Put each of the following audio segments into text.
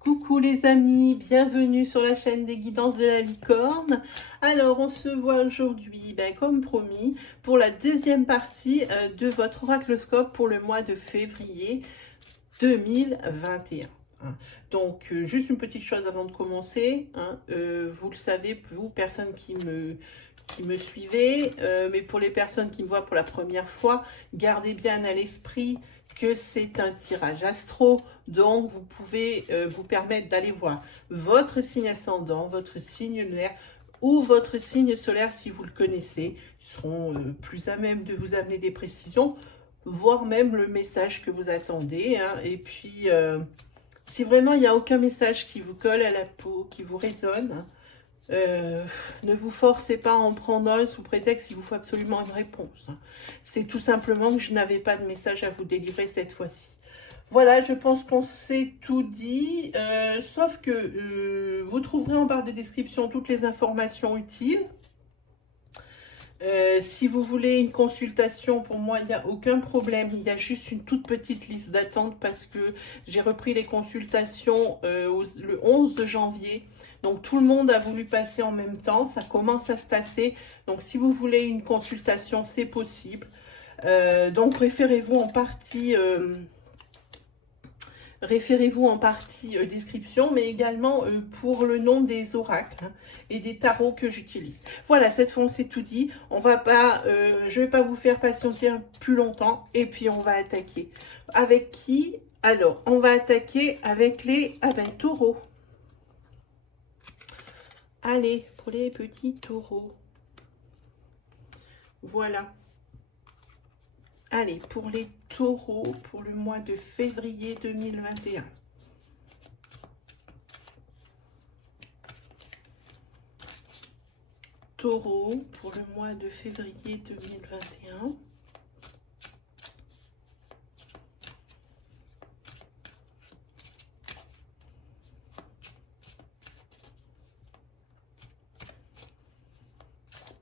Coucou les amis, bienvenue sur la chaîne des guidances de la licorne. Alors on se voit aujourd'hui, comme promis, pour la deuxième partie de votre oracloscope pour le mois de février 2021. Donc juste une petite chose avant de commencer, vous le savez, vous personnes qui me suivez, mais pour les personnes qui me voient pour la première fois, gardez bien à l'esprit que c'est un tirage astro, donc vous pouvez vous permettre d'aller voir votre signe ascendant, votre signe lunaire ou votre signe solaire si vous le connaissez. Ils seront plus à même de vous amener des précisions, voire même le message que vous attendez. Et puis, si vraiment il n'y a aucun message qui vous colle à la peau, qui vous résonne, ne vous forcez pas à en prendre un sous prétexte qu'il vous faut absolument une réponse. C'est tout simplement que je n'avais pas de message à vous délivrer cette fois-ci. Voilà, je pense qu'on s'est tout dit, sauf que vous trouverez en barre de description toutes les informations utiles. Si vous voulez une consultation, pour moi, il n'y a aucun problème. Il y a juste une toute petite liste d'attente parce que j'ai repris les consultations le 11 janvier. Donc, tout le monde a voulu passer en même temps. Ça commence à se tasser. Donc, si vous voulez une consultation, c'est possible. Donc, référez-vous en partie... Référez-vous en partie description, mais également pour le nom des oracles et des tarots que j'utilise. Voilà, cette fois on s'est tout dit. On va pas, je vais pas vous faire patienter plus longtemps. Et puis on va attaquer. Avec qui? Alors, on va attaquer avec les taureaux. Allez, pour les petits taureaux. Voilà. Allez, pour les taureaux, pour le mois de février 2021. Taureau, pour le mois de février 2021.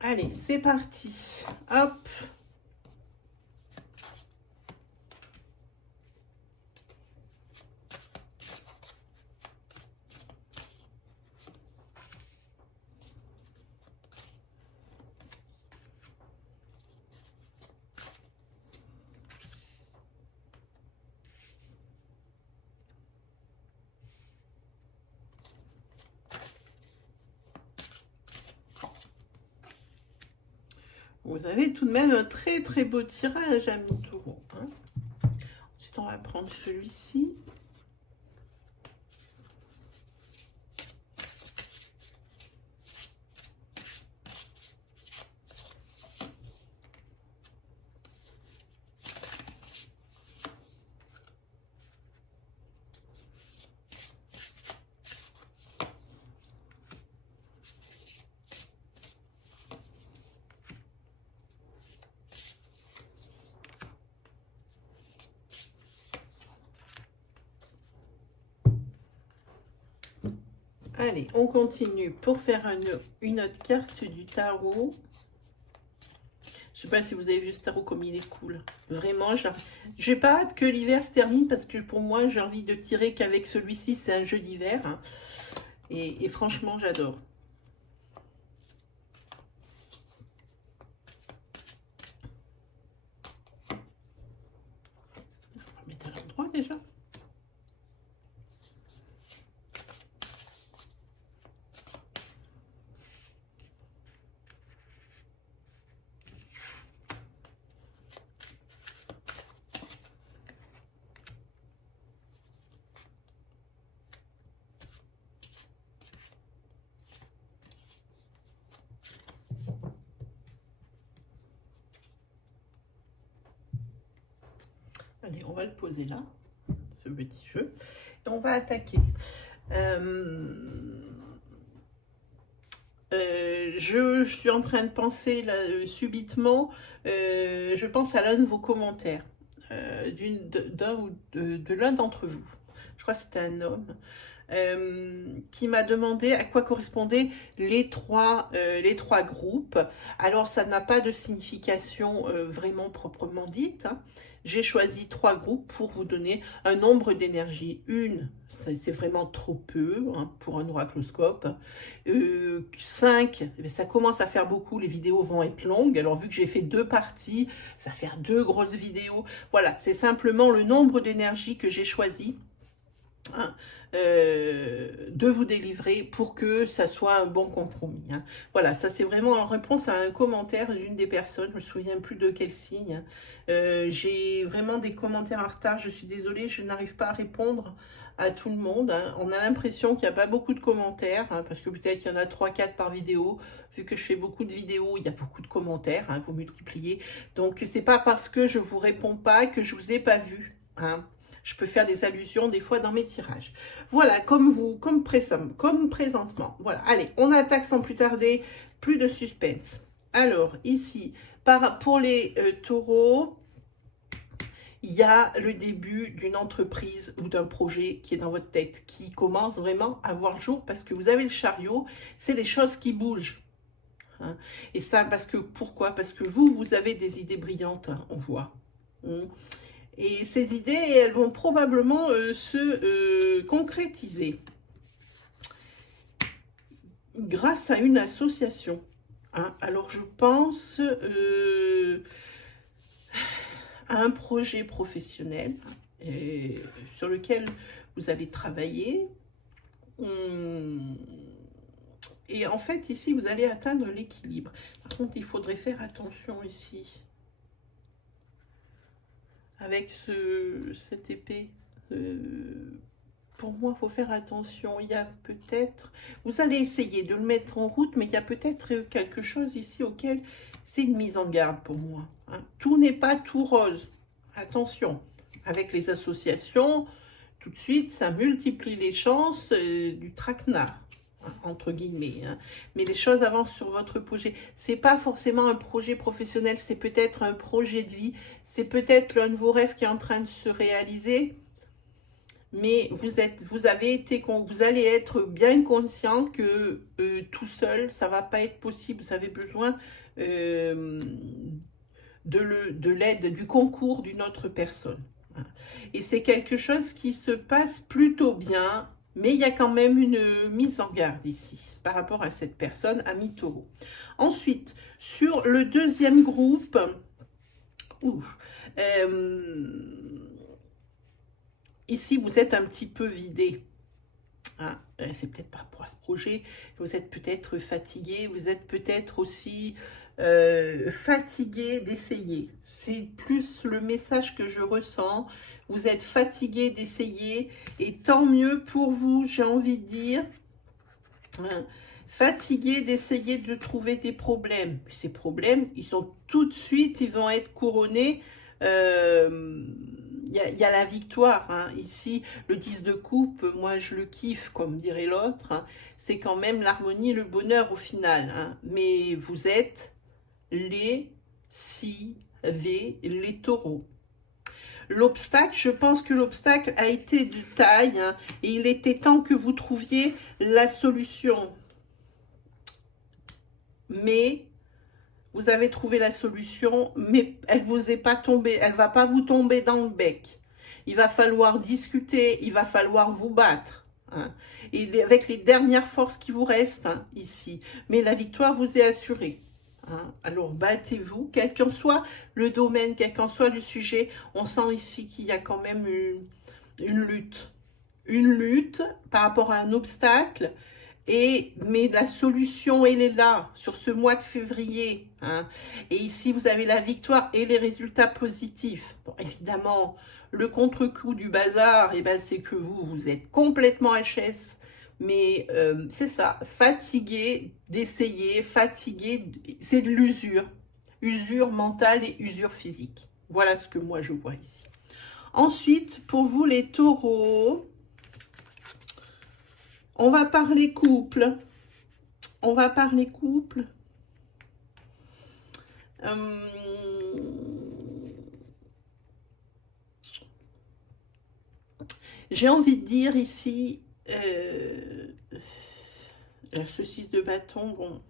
Allez, c'est parti. Hop. Vous avez tout de même un très très beau tirage, amis taureaux. Ensuite, on va prendre celui-ci. Allez, on continue pour faire une autre carte du tarot. Je sais pas si vous avez vu ce tarot comme il est cool. Vraiment, j'ai pas hâte que l'hiver se termine parce que pour moi, j'ai envie de tirer qu'avec celui-ci, c'est un jeu d'hiver. Et franchement, j'adore. On va mettre à l'endroit déjà. Allez, on va le poser là, ce petit jeu. Et on va attaquer. Je suis en train de penser là, subitement, je pense à l'un de vos commentaires, d'un ou de l'un d'entre vous. Je crois que c'était un homme. qui m'a demandé à quoi correspondaient les trois groupes. Alors, ça n'a pas de signification vraiment proprement dite, hein. J'ai choisi 3 groupes pour vous donner un nombre d'énergie. Une, c'est vraiment trop peu, hein, pour un oracloscope. 5, ça commence à faire beaucoup, les vidéos vont être longues. Alors, vu que j'ai fait 2 parties, ça va faire 2 grosses vidéos. Voilà, c'est simplement le nombre d'énergie que j'ai choisi, hein, de vous délivrer pour que ça soit un bon compromis, hein. Voilà, ça c'est vraiment en réponse à un commentaire d'une des personnes, je ne me souviens plus de quel signe. J'ai vraiment des commentaires en retard, je suis désolée, je n'arrive pas à répondre à tout le monde, hein. On a l'impression qu'il n'y a pas beaucoup de commentaires, hein, parce que peut-être qu'il y en a 3-4 par vidéo. Vu que je fais beaucoup de vidéos, il y a beaucoup de commentaires, hein, vous multipliez. Donc c'est pas parce que je vous réponds pas que je vous ai pas vu, hein. Je peux faire des allusions des fois dans mes tirages. Voilà, comme présentement. Voilà, allez, on attaque sans plus tarder, plus de suspense. Alors, ici, pour les taureaux, il y a le début d'une entreprise ou d'un projet qui est dans votre tête, qui commence vraiment à voir le jour, parce que vous avez le chariot, c'est les choses qui bougent, hein. Et ça, pourquoi? Parce que vous avez des idées brillantes, hein, on voit. Et ces idées, elles vont probablement se concrétiser grâce à une association, hein. Alors, je pense à un projet professionnel sur lequel vous allez travailler. Et en fait, ici, vous allez atteindre l'équilibre. Par contre, il faudrait faire attention ici. Avec cette épée, pour moi, il faut faire attention. Il y a peut-être, vous allez essayer de le mettre en route, mais il y a peut-être quelque chose ici auquel c'est une mise en garde pour moi, hein. Tout n'est pas tout rose. Attention, avec les associations, tout de suite, ça multiplie les chances du traquenard, entre guillemets, hein. Mais les choses avancent sur votre projet. C'est pas forcément un projet professionnel, c'est peut-être un projet de vie, c'est peut-être l'un de vos rêves qui est en train de se réaliser, mais vous allez être bien conscient que tout seul, ça va pas être possible. Vous avez besoin de l'aide, du concours d'une autre personne. Et c'est quelque chose qui se passe plutôt bien, mais il y a quand même une mise en garde ici, par rapport à cette personne, ami taureau. Ensuite, sur le deuxième groupe, ici, vous êtes un petit peu vidé, hein. C'est peut-être par rapport à ce projet, vous êtes peut-être fatigué, vous êtes peut-être aussi fatigué d'essayer. C'est plus le message que je ressens. Vous êtes fatigué d'essayer et tant mieux pour vous, j'ai envie de dire. Fatigué d'essayer de trouver des problèmes. Ces problèmes, ils sont tout de suite, ils vont être couronnés. Il y a la victoire, hein. Ici, le 10 de coupe, moi je le kiffe, comme dirait l'autre, hein. C'est quand même l'harmonie, le bonheur au final, hein. Mais vous êtes les taureaux. L'obstacle, je pense que l'obstacle a été de taille, hein, et il était temps que vous trouviez la solution. Mais vous avez trouvé la solution, mais elle vous est pas tombée, elle va pas vous tomber dans le bec. Il va falloir discuter, il va falloir vous battre, hein, et avec les dernières forces qui vous restent, hein, ici. Mais la victoire vous est assurée, hein. Alors battez-vous, quel qu'en soit le domaine, quel qu'en soit le sujet. On sent ici qu'il y a quand même une lutte par rapport à un obstacle. Mais la solution, elle est là, sur ce mois de février, hein. Et ici, vous avez la victoire et les résultats positifs. Bon, évidemment, le contre-coup du bazar, eh ben, c'est que vous êtes complètement HS. Mais c'est ça, fatigué d'essayer, fatigué, c'est de l'usure. Usure mentale et usure physique. Voilà ce que moi, je vois ici. Ensuite, pour vous, les taureaux... On va parler couple. On va parler couple. J'ai envie de dire ici, ce 6 de bâton, bon,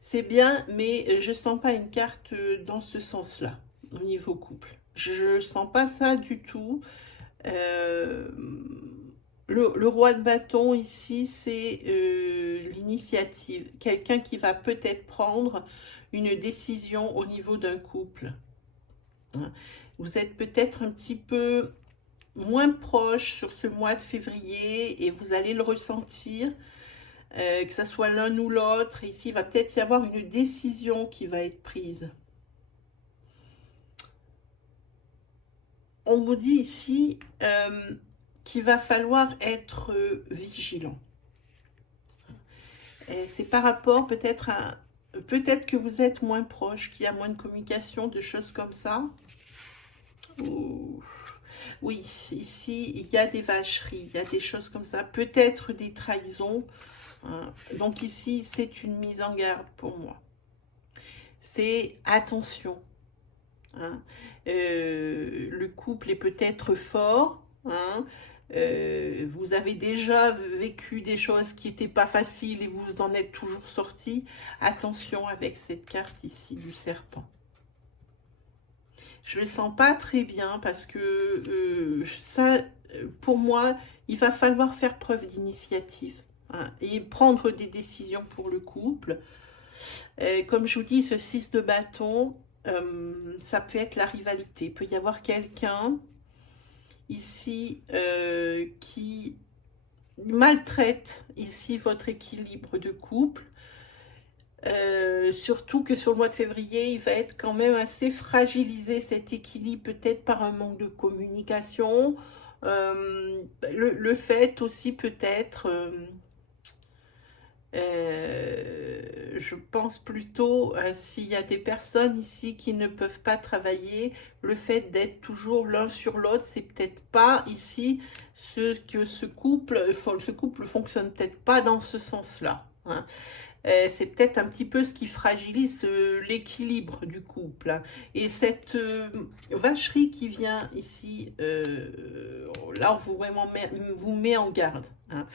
c'est bien, mais je sens pas une carte dans ce sens-là, au niveau couple. Je sens pas ça du tout. Le roi de bâton ici, c'est l'initiative. Quelqu'un qui va peut-être prendre une décision au niveau d'un couple. Hein. Vous êtes peut-être un petit peu moins proche sur ce mois de février et vous allez le ressentir, que ce soit l'un ou l'autre. Ici, il va peut-être y avoir une décision qui va être prise. On vous dit ici qu'il va falloir être vigilant. C'est par rapport peut-être à... Peut-être que vous êtes moins proche, qu'il y a moins de communication, de choses comme ça. Ouh. Oui, ici, il y a des vacheries, il y a des choses comme ça. Peut-être des trahisons. Hein. Donc ici, c'est une mise en garde pour moi. C'est attention. Hein. Le couple est peut-être fort. Hein. Vous avez déjà vécu des choses qui n'étaient pas faciles et vous en êtes toujours sorti. Attention avec cette carte ici du serpent. Je ne le sens pas très bien parce que ça, pour moi, il va falloir faire preuve d'initiative, hein, et prendre des décisions pour le couple. Comme je vous dis, ce 6 de bâton, ça peut être la rivalité. Il peut y avoir quelqu'un ici qui maltraite ici votre équilibre de couple. Surtout que sur le mois de février, il va être quand même assez fragilisé, cet équilibre, peut-être par un manque de communication. Le fait aussi peut-être, je pense plutôt, s'il y a des personnes ici qui ne peuvent pas travailler, le fait d'être toujours l'un sur l'autre, c'est peut-être pas ici ce couple fonctionne peut-être pas dans ce sens-là. Hein. C'est peut-être un petit peu ce qui fragilise l'équilibre du couple. Hein. Et cette vacherie qui vient ici, là, vous met en garde. Hein.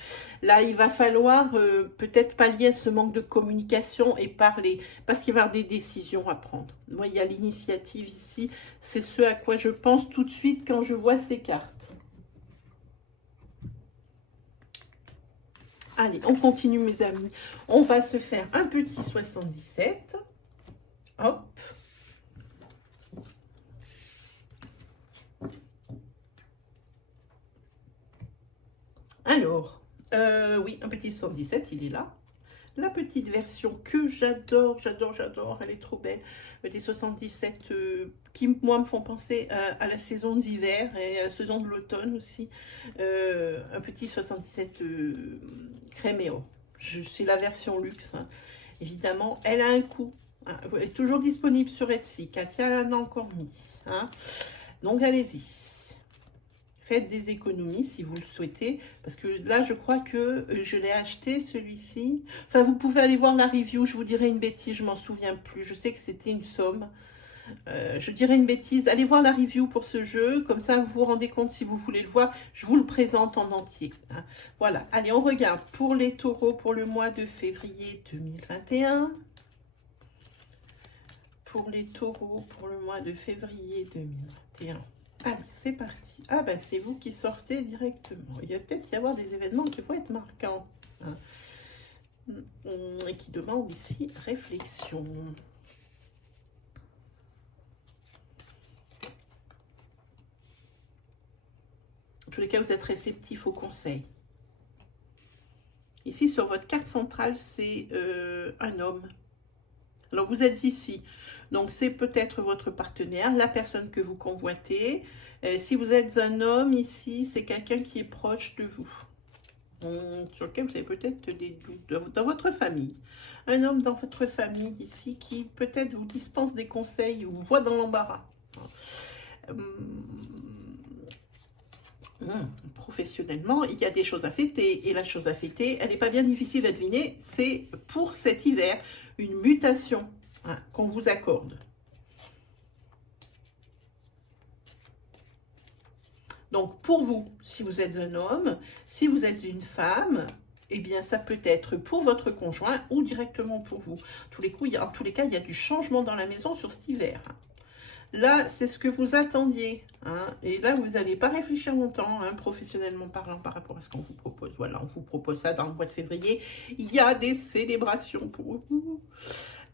Là, il va falloir peut-être pallier à ce manque de communication et parler, parce qu'il va y avoir des décisions à prendre. Moi, il y a l'initiative ici. C'est ce à quoi je pense tout de suite quand je vois ces cartes. Allez, on continue mes amis. On va se faire un petit 77. Hop. Alors, oui, un petit 77, il est là. La petite version que j'adore, j'adore, elle est trop belle. Des 77 qui, moi, me font penser à la saison d'hiver et à la saison de l'automne aussi. Un petit 77 créméo. C'est la version luxe, hein. Évidemment, elle a un coût. Hein. Elle est toujours disponible sur Etsy. Katia en a encore mis. Hein. Donc, allez-y. Faites des économies si vous le souhaitez, parce que là, je crois que je l'ai acheté, celui-ci. Enfin, vous pouvez aller voir la review, je vous dirai une bêtise, je m'en souviens plus. Je sais que c'était une somme. Je dirais une bêtise. Allez voir la review pour ce jeu, comme ça, vous vous rendez compte si vous voulez le voir. Je vous le présente en entier. Hein. Voilà, allez, on regarde pour les taureaux pour le mois de février 2021. Pour les taureaux pour le mois de février 2021. Allez, c'est parti. Ah ben, c'est vous qui sortez directement. Il va peut-être y avoir des événements qui vont être marquants. Hein, et qui demandent ici réflexion. En tous les cas, vous êtes réceptif aux conseils. Ici, sur votre carte centrale, c'est un homme. Alors, vous êtes ici. Donc, c'est peut-être votre partenaire, la personne que vous convoitez. Si vous êtes un homme ici, c'est quelqu'un qui est proche de vous. Sur lequel vous avez peut-être des doutes dans votre famille. Un homme dans votre famille ici qui peut-être vous dispense des conseils ou vous voit dans l'embarras. Professionnellement, il y a des choses à fêter. Et la chose à fêter, elle n'est pas bien difficile à deviner. C'est pour cet hiver une mutation, hein, qu'on vous accorde. Donc, pour vous, si vous êtes un homme, si vous êtes une femme, eh bien, ça peut être pour votre conjoint ou directement pour vous. En tous les cas, il y a du changement dans la maison sur cet hiver. Là, c'est ce que vous attendiez. Hein, et là, vous n'allez pas réfléchir longtemps, hein, professionnellement parlant, par rapport à ce qu'on vous propose. Voilà, on vous propose ça dans le mois de février. Il y a des célébrations pour vous.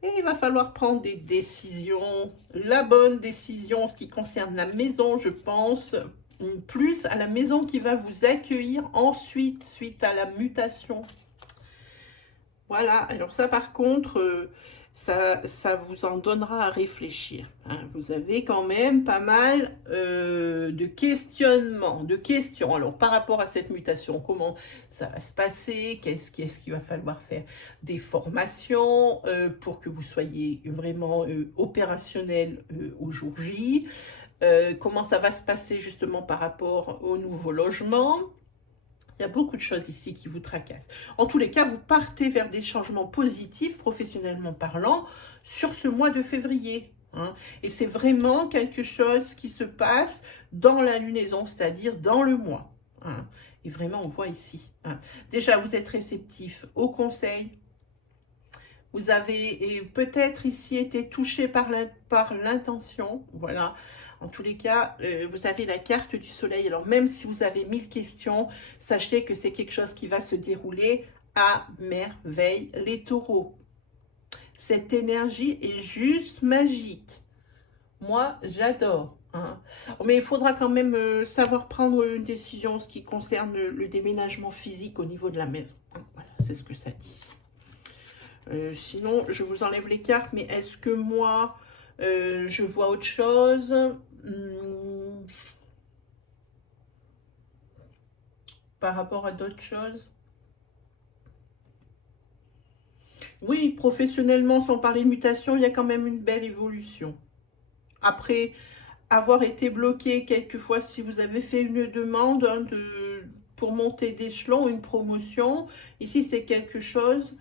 Et il va falloir prendre des décisions. La bonne décision, ce qui concerne la maison, je pense, plus à la maison qui va vous accueillir ensuite, suite à la mutation. Voilà, alors ça par contre, ça vous en donnera à réfléchir. Hein. Vous avez quand même pas mal de questionnements, de questions. Alors par rapport à cette mutation, comment ça va se passer? Qu'est-ce qu'il va falloir faire? Des formations pour que vous soyez vraiment opérationnel au jour J. Comment ça va se passer justement par rapport au nouveau logement? Il y a beaucoup de choses ici qui vous tracassent. En tous les cas, vous partez vers des changements positifs, professionnellement parlant, sur ce mois de février. Hein. Et c'est vraiment quelque chose qui se passe dans la lunaison, c'est-à-dire dans le mois. Hein. Et vraiment, on voit ici. Hein. Déjà, vous êtes réceptif au conseil. Vous avez peut-être ici été touché par l'intention. Voilà. En tous les cas, vous avez la carte du soleil. Alors, même si vous avez 1000 questions, sachez que c'est quelque chose qui va se dérouler à merveille, les taureaux. Cette énergie est juste magique. Moi, j'adore. Hein. Mais il faudra quand même savoir prendre une décision en ce qui concerne le déménagement physique au niveau de la maison. Hein. Voilà, c'est ce que ça dit. Sinon, je vous enlève les cartes, mais est-ce que moi, je vois autre chose? Par rapport à d'autres choses? Oui, professionnellement, sans parler de mutation, il y a quand même une belle évolution. Après avoir été bloqué quelquefois, si vous avez fait une demande hein, pour monter d'échelon, une promotion, ici c'est quelque chose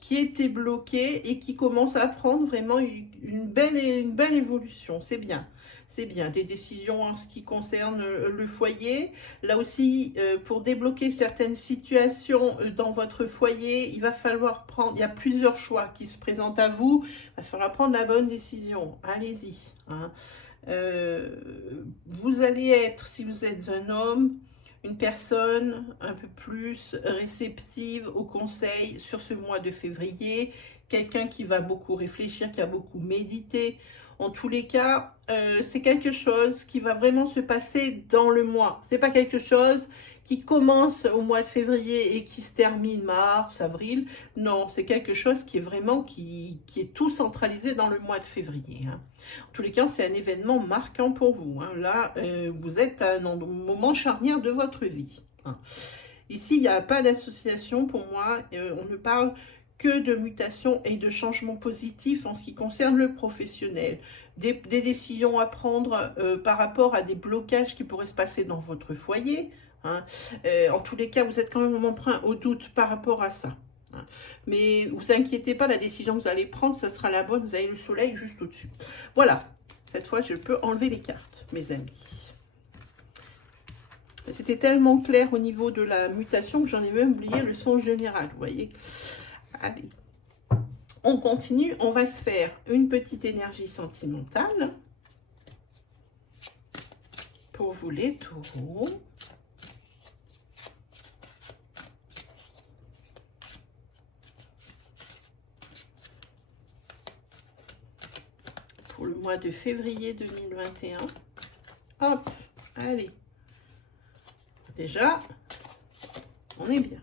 qui était bloqué et qui commence à prendre vraiment une belle évolution. C'est bien. C'est bien. Des décisions en ce qui concerne le foyer. Là aussi, pour débloquer certaines situations dans votre foyer, il va falloir prendre, il y a plusieurs choix qui se présentent à vous. Il va falloir prendre la bonne décision. Allez-y. Hein. Vous allez être, si vous êtes un homme, une personne un peu plus réceptive au conseil sur ce mois de février, quelqu'un qui va beaucoup réfléchir, qui a beaucoup médité. En tous les cas, c'est quelque chose qui va vraiment se passer dans le mois. C'est pas quelque chose qui commence au mois de février et qui se termine mars, avril. Non, c'est quelque chose qui est vraiment qui est tout centralisé dans le mois de février. Hein. En tous les cas, c'est un événement marquant pour vous. Hein. Là, vous êtes à un moment charnière de votre vie. Hein. Ici, il n'y a pas d'association pour moi. On ne parle que de mutation et de changements positifs en ce qui concerne le professionnel. Des décisions à prendre par rapport à des blocages qui pourraient se passer dans votre foyer. Hein. En tous les cas, vous êtes quand même emprunt au doute par rapport à ça. Hein. Mais vous inquiétez pas, la décision que vous allez prendre, ça sera la bonne. Vous avez le soleil juste au-dessus. Voilà, cette fois, je peux enlever les cartes, mes amis. C'était tellement clair au niveau de la mutation que j'en ai même oublié le son général, vous voyez. Allez, on continue. On va se faire une petite énergie sentimentale pour vous les taureaux. Pour le mois de février 2021. Hop, allez. Déjà, on est bien.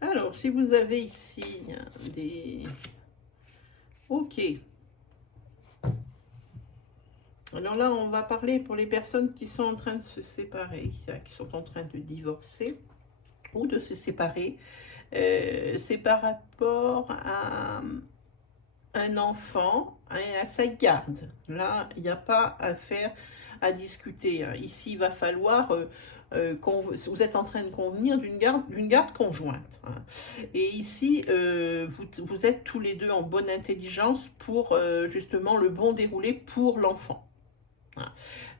Alors, si vous avez ici des... Ok. Alors là, on va parler pour les personnes qui sont en train de se séparer, qui sont en train de divorcer ou de se séparer. C'est par rapport à un enfant et à sa garde. Là, il n'y a pas à faire, à discuter. Ici, il va falloir, vous êtes en train de convenir d'une garde conjointe. Hein. Et ici, vous êtes tous les deux en bonne intelligence pour justement le bon déroulé pour l'enfant.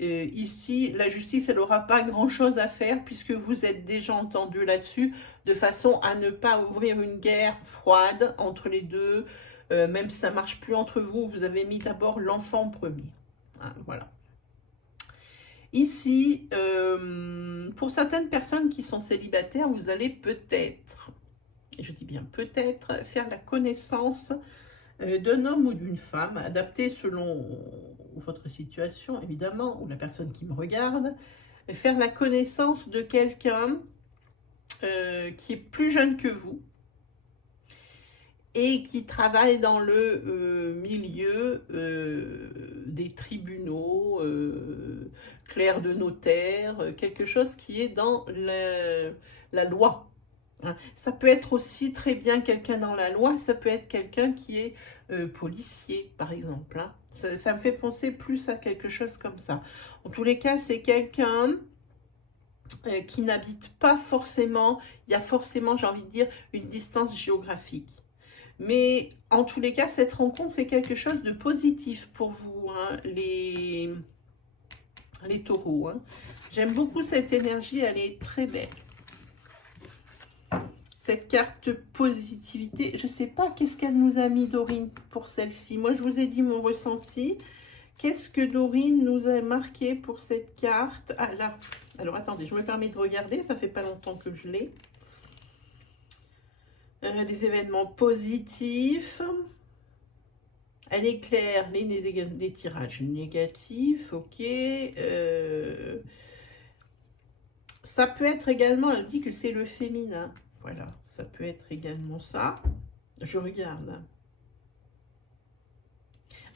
Ici, la justice, elle n'aura pas grand-chose à faire puisque vous êtes déjà entendu là-dessus, de façon à ne pas ouvrir une guerre froide entre les deux, même si ça ne marche plus entre vous, vous avez mis d'abord l'enfant premier. Hein, voilà. Ici, pour certaines personnes qui sont célibataires, vous allez peut-être, et je dis bien peut-être, faire la connaissance d'un homme ou d'une femme, adapté selon votre situation, évidemment, ou la personne qui me regarde, faire la connaissance de quelqu'un qui est plus jeune que vous et qui travaille dans le milieu des tribunaux, clerc de notaire, quelque chose qui est dans la loi. Hein. Ça peut être aussi très bien quelqu'un dans la loi, ça peut être quelqu'un qui est policier, par exemple. Hein. Ça me fait penser plus à quelque chose comme ça. En tous les cas, c'est quelqu'un qui n'habite pas forcément, il y a forcément, j'ai envie de dire, une distance géographique. Mais en tous les cas, cette rencontre, c'est quelque chose de positif pour vous, hein, les taureaux. Hein. J'aime beaucoup cette énergie, elle est très belle. Cette carte positivité, je ne sais pas qu'est-ce qu'elle nous a mis Dorine pour celle-ci. Moi, je vous ai dit mon ressenti. Qu'est-ce que Dorine nous a marqué pour cette carte? Ah là, alors attendez, je me permets de regarder, ça fait pas longtemps que je l'ai. Des événements positifs. Elle éclaire les tirages négatifs, ok. Ça peut être également, elle dit que c'est le féminin. Voilà, ça peut être également ça. Je regarde.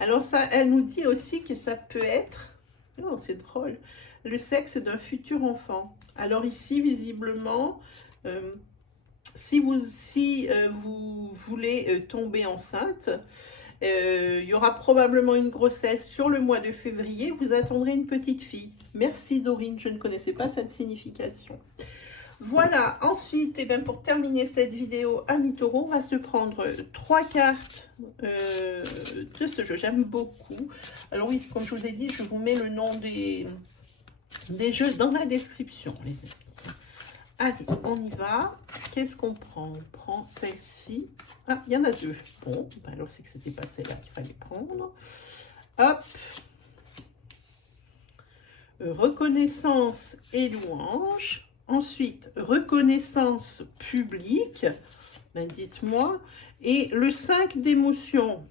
Alors ça, elle nous dit aussi que ça peut être, oh c'est drôle, le sexe d'un futur enfant. Alors ici, visiblement, si vous voulez tomber enceinte, il y aura probablement une grossesse sur le mois de février. Vous attendrez une petite fille. Merci Dorine, je ne connaissais pas cette signification. Voilà, ensuite, et bien pour terminer cette vidéo, amis taureaux, on va se prendre 3 cartes de ce jeu. J'aime beaucoup. Alors oui, comme je vous ai dit, je vous mets le nom des jeux dans la description, les amis. Allez, on y va. Qu'est-ce qu'on prend? On prend celle-ci. Ah, il y en a 2. Bon, ben alors c'est que c'était pas celle-là qu'il fallait prendre. Hop. Reconnaissance et louange. Ensuite, reconnaissance publique. Ben, dites-moi. Et le 5 d'émotion.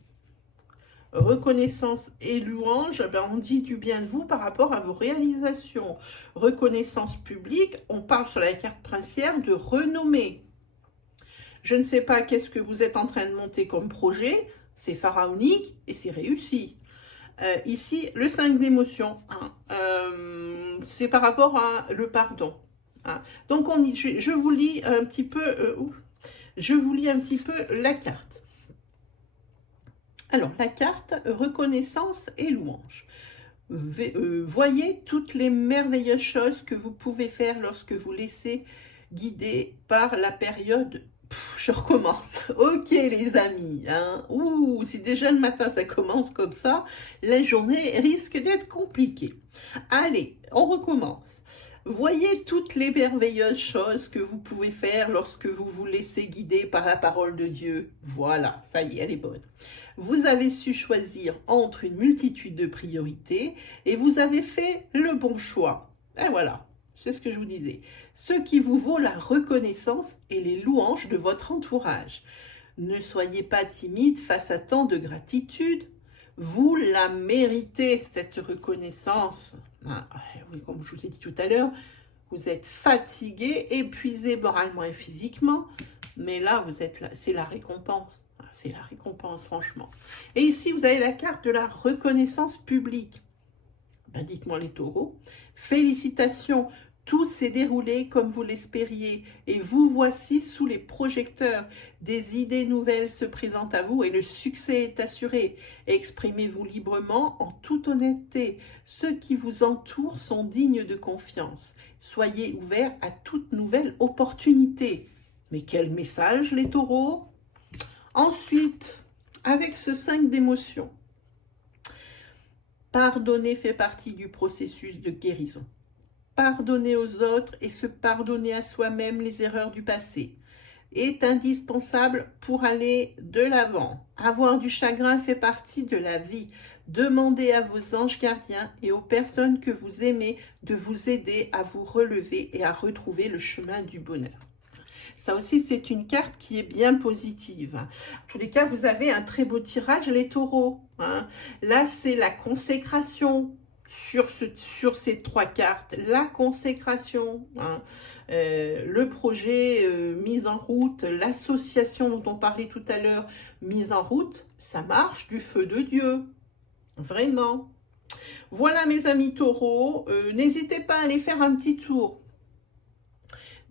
Reconnaissance et louange, ben on dit du bien de vous par rapport à vos réalisations. Reconnaissance publique, on parle sur la carte princière de renommée. Je ne sais pas qu'est-ce que vous êtes en train de monter comme projet, c'est pharaonique et c'est réussi. Ici, le 5 d'émotion, hein, c'est par rapport à le pardon. Hein. Donc, je vous lis un petit peu, je vous lis un petit peu la carte. Alors, la carte reconnaissance et louange. Voyez toutes les merveilleuses choses que vous pouvez faire lorsque vous laissez guider par la période. Je recommence. Ok les amis, hein. Ouh, si déjà le matin ça commence comme ça, la journée risque d'être compliquée. Allez, on recommence. Voyez toutes les merveilleuses choses que vous pouvez faire lorsque vous vous laissez guider par la parole de Dieu. Voilà, ça y est, elle est bonne. Vous avez su choisir entre une multitude de priorités et vous avez fait le bon choix. Et voilà, c'est ce que je vous disais. Ce qui vous vaut la reconnaissance et les louanges de votre entourage. Ne soyez pas timide face à tant de gratitude. Vous la méritez, cette reconnaissance. Ah, oui, comme je vous ai dit tout à l'heure, vous êtes fatigué, épuisé moralement et physiquement, mais là, vous êtes là, c'est la récompense. C'est la récompense, franchement. Et ici, vous avez la carte de la reconnaissance publique. Ben, dites-moi les taureaux. Félicitations Tout s'est déroulé comme vous l'espériez et vous voici sous les projecteurs. Des idées nouvelles se présentent à vous et le succès est assuré. Exprimez-vous librement en toute honnêteté. Ceux qui vous entourent sont dignes de confiance. Soyez ouverts à toute nouvelle opportunité. Mais quel message les taureaux! Ensuite, avec ce 5 d'émotions, pardonner fait partie du processus de guérison. Pardonner aux autres et se pardonner à soi-même les erreurs du passé est indispensable pour aller de l'avant. Avoir du chagrin fait partie de la vie. Demandez à vos anges gardiens et aux personnes que vous aimez de vous aider à vous relever et à retrouver le chemin du bonheur. Ça aussi, c'est une carte qui est bien positive. En tous les cas, vous avez un très beau tirage, les taureaux. Là, c'est la consécration. Sur ces 3 cartes, la consécration, le projet mis en route, l'association dont on parlait tout à l'heure mise en route, ça marche du feu de Dieu, vraiment. Voilà mes amis taureaux, n'hésitez pas à aller faire un petit tour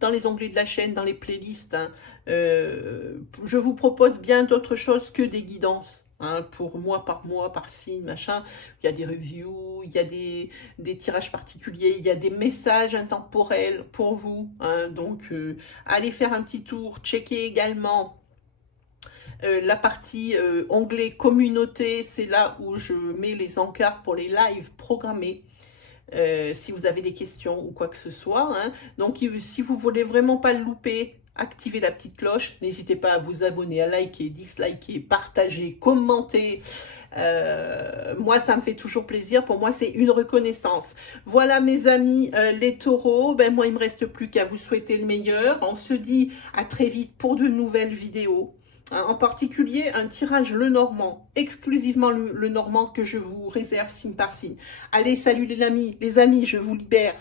dans les onglets de la chaîne, dans les playlists. Je vous propose bien d'autres choses que des guidances. Pour mois, par-ci, machin. Il y a des reviews, il y a des tirages particuliers, il y a des messages intemporels pour vous. Donc, allez faire un petit tour. Checkez également la partie onglet communauté. C'est là où je mets les encarts pour les lives programmés. Si vous avez des questions ou quoi que ce soit. Donc, si vous voulez vraiment pas le louper, activez la petite cloche. N'hésitez pas à vous abonner, à liker, disliker, partager, commenter. Moi, ça me fait toujours plaisir. Pour moi, c'est une reconnaissance. Voilà, mes amis, les taureaux. Moi, il me reste plus qu'à vous souhaiter le meilleur. On se dit à très vite pour de nouvelles vidéos. En particulier, un tirage Lenormand, exclusivement le Normand que je vous réserve signe par signe. Allez, salut les amis, je vous libère.